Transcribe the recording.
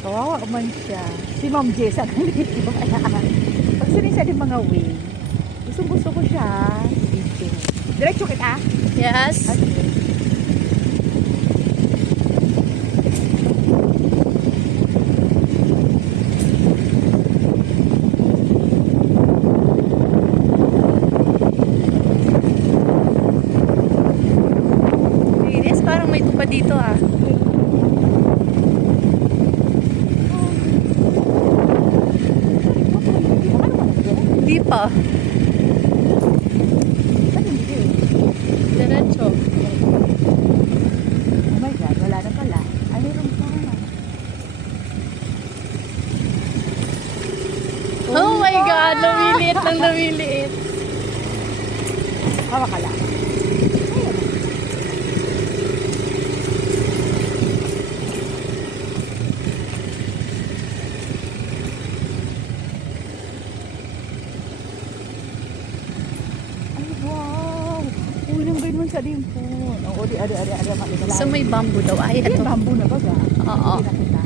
Kawawa man siya. Si Ma'am Jessa nandito. Pag sinig siya din mga way. Gusto ko siya. Video. Diretso kita? Yes. Okay. Linis, parang may tupa dito ah. Hindi pa. Diretso. Oh my God, wala na pala. Ay, meron pa. Oh my God, lumiliit lang lumiliit. Hawak ka lang. Ay, wow. Uy, nang ganun sa dimpon. Oo, ada. So may bamboo daw. Ay, Ito. ito. Bamboo na ba? Oo. Kita.